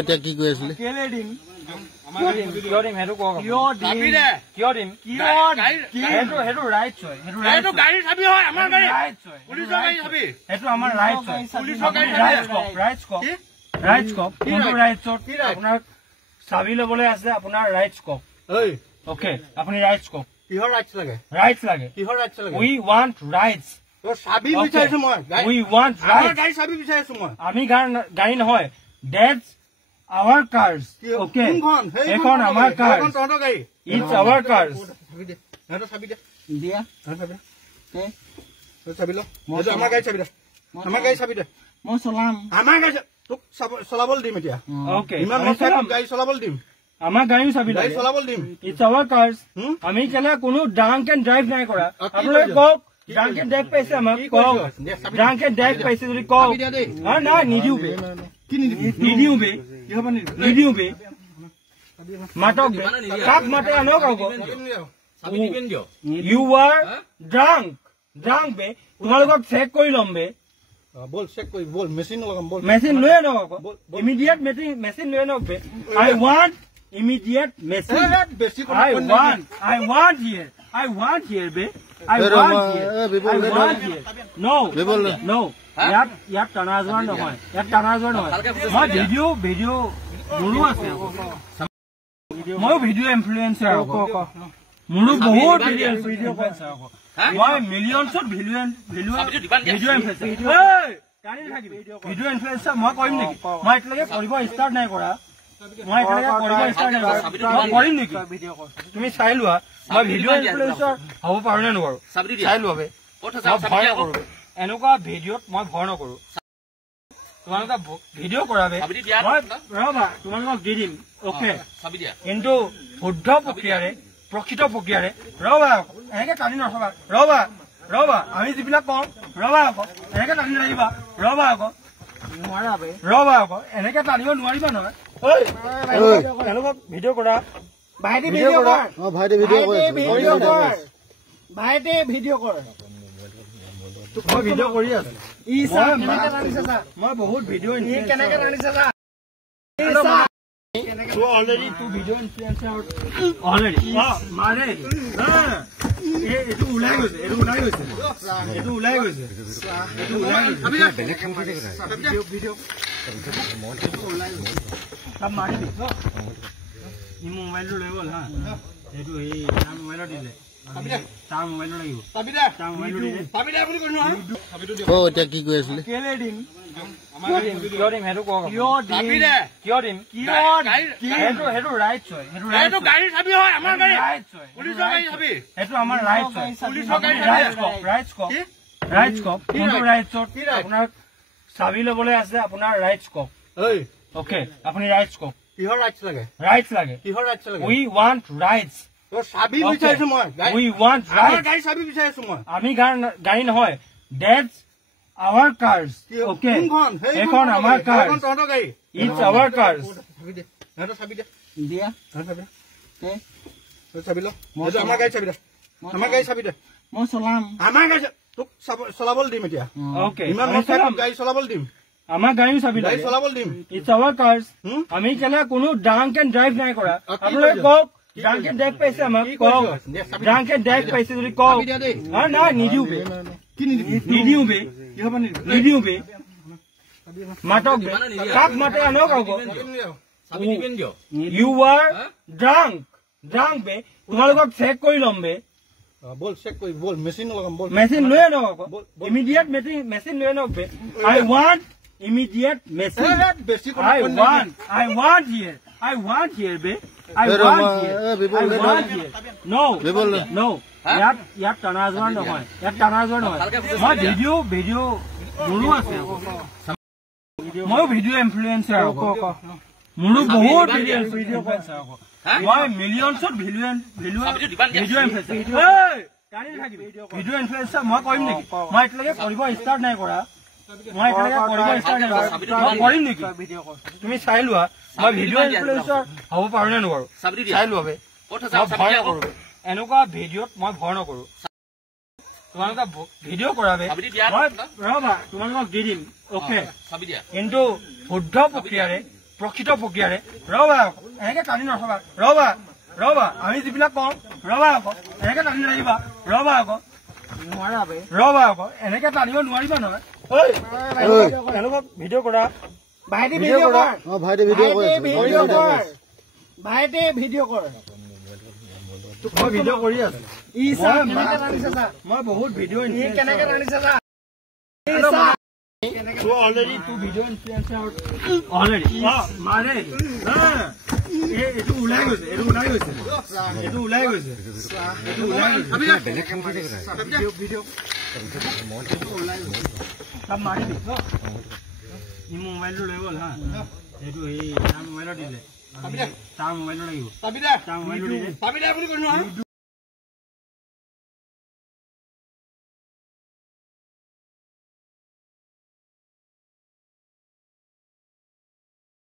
এতিয়া কি কৈ আছিলে কেলে দিম কিয় দিম সেইটো কওক কিয় দিম সেইটো ৰাইটছ হয় সেইটো গাড়ী চাবি হয় আমাৰ গাড়ী পুলিচৰ গাড়ী চাবি সেইটো আমাৰ ৰাইটছ হয় পুলিচৰ গাড়ী ৰাইটছ কওক কোনটো ৰাইটছত আপোনাৰ চাবি ল'বলৈ আছে আপোনাৰ ৰাইটছ কওক ওকে আপুনি ৰাইটছ কওক কিহৰ ৰাইটছ লাগে কিহৰ ৰাইটছ লাগে উই ৱান্ট ৰাইটছ চাবি বিচাৰিছো মই উই ৱান্ট ৰাইটছ গাড়ী চাবি বিচাৰিছো মই আমি গাড়ী নহয় that's our cars okay ekon amar cars it's our cars heta sabi de dia sabi sabi lo mojo amar gai sabi de amar gai sabi de mo salam amar gai tuk solabol dim etia okay iman mo sabi gai solabol dim amar gai sabi gai solabol dim it's our cars ami kena kono drunk and drive nai kora apnalok kok drunk and drive paise amak kok drunk and drive paise jodi kok ha na nidiu be নিদিও বে কি হ'ব নিদিও বে মাটক বে কাক মাতে আনক আকৌ চাবি দিবেন কিয় ইউ আৰ ড্ৰাংক বে তোমালোকক চেক কৰি লম বে বল চেক কৰি বল মেচিন লগাম বল মেচিন লৈ আনক আকৌ ইমিডিয়েট মেচিন লৈ আনক বে I want immediate machine I want here বে I want here no ইয়াত টানা যোৱা নহয় মই ভিডিঅ' মোৰো আছে মই ভিডিঅ' ইনফ্লুৱেঞ্চাৰ মোৰো বহুত ভিডিঅ' ইনফ্লুৱেঞ্চাৰ মই মিলিয়নছত ভিডিঅ' ইনফ্লুৱেঞ্চাৰ মই কৰিম নেকি মই এতিয়ালৈকে কৰিব ষ্টাৰ্ট নাই কৰা কৰিম নেকি তুমি চাই লোৱা মই ভিডিঅ' ইনফ্লুৱেঞ্চাৰ হ'ব পাৰো নে নোৱাৰো চাই লোৱা ভয় নকৰো এনেকুৱা ভিডিঅ'ত মই ভয় নকৰো তোমালোকে ভিডিঅ' কৰাবে ৰবা তোমালোকক দি দিম অকে কিন্তু শুদ্ধ প্ৰক্ৰিয়াৰে প্ৰকৃত প্ৰক্ৰিয়াৰে ৰবা এনেকে টানি নথবা ৰবা আমি যিবিলাক কওঁ ৰবা আকৌ এনেকে টানি নাহিবা ৰবা আকৌ এনেকে টানিব নোৱাৰিবা নহয় এনেকুৱা ভিডিঅ' কৰা ভাইটি ভিডিঅ' কৰ মই ভিডিঅ' কৰি আছো মই বহুত video' already to video' influencer already মাৰে এইটো ওলাই গৈছে মাৰিবি ই মোবাইলটো লৈ গ'ল হা এইটো এই তাৰ মোবাইলত দিলে তাৰ মোবাইলটো লাগিব এতিয়া কি কৈ আছিলে কেলে দিম কিয় দিম সেইটো কওক কিয় দিম সেইটো ৰাইটছ হয় সেইটো গাড়ী চাবি হয় আমাৰ গাড়ী পুলিচৰ গাড়ী চাবি সেইটো আমাৰ ৰাইটছ হয় পুলিচৰ গাড়ী ৰাইটছ কওক কোনটো ৰাইটছত আপোনাৰ চাবি ল'বলৈ আছে আপোনাৰ ৰাইটছ কওক ওকে আপুনি ৰাইটছ কওক কিহৰ ৰাইটছ লাগে উই ৱান্ট ৰাইটছ চাবি বিচাৰিছো মই উই ৱান্ট ৰাইটছ গাড়ী চাবি বিচাৰিছো মই আমি গাড়ী নহয় that's our cars okay ekon amar cars it's our cars heta sabi de dia sabi lo mojo amar gai sabi de mo salam amar gai tuk solabol dim etia okay iman mo sabi gai solabol dim আমাৰ গাড়ী চাবি gai solabol dim it's our cars আমি কেনে কোনো drunk and drive নাই কৰা আপোনালোকে কওক drunk and drive পাইছে আমাক কওক drunk and drive পাইছে যদি কওক হা না নিদিও বে নিদিও বে কি হ'ব নিদিও বে মাটক বে কাক মাতে আনক আকৌ চাবি দিবেন কিয় ইউ আৰ ড্ৰাংক বে তোমালোকক চেক কৰি ল'ম বে বল চেক কৰি বল মেচিন লগাম বল মেচিন লৈ আনক আকৌ ইমিডিয়েট মেচিন লৈ আনক বে I want immediate machine I want here বে no ইয়াত টানা যোৱা নহয় মই ভিডিঅ' মোৰো আছে মই ভিডিঅ' ইনফ্লুৱেঞ্চাৰ মোৰো বহুত ভিডিঅ' ইনফ্লুৱেঞ্চাৰ মই মিলিয়নছত ভিডিঅ' ইনফ্লুৱেঞ্চাৰ মই কৰিম নেকি মই এতিয়ালৈকে কৰিব ষ্টাৰ্ট নাই কৰা কৰিম নেকি তুমি চাই লোৱা মই ভিডিঅ' ইনফ্লুৱেঞ্চাৰ হ'ব পাৰো নে নোৱাৰো চাই লোৱা ভয় নকৰো এনেকুৱা ভিডিঅ'ত মই ভয় নকৰো তোমালোকে ভিডিঅ' কৰাবে ৰবা তোমালোকক দি দিম অকে কিন্তু শুদ্ধ প্ৰক্ৰিয়াৰে প্ৰকৃত প্ৰক্ৰিয়াৰে ৰবা এনেকে টানি নথবা ৰবা আমি যিবিলাক কওঁ ৰবা আকৌ এনেকে টানি নাহিবা ৰবা আকৌ এনেকে টানিব নোৱাৰিবা নহয় ভিডিঅ' কৰা ভাইটি ভিডিঅ' কৰ ভাইটি ভিডিঅ' কৰ ভাইটি ভিডিঅ' কৰ মই ভিডিঅ' কৰি আছো মই বহুত ভিডিঅ' কেনেকে টানিছে already to video influencer already mare etu ulai goise video sab mari di ni mobile lo legol ha etu ei ta mobile lo dile ta mobile lo lagibo ta mobile lo dile apuni korno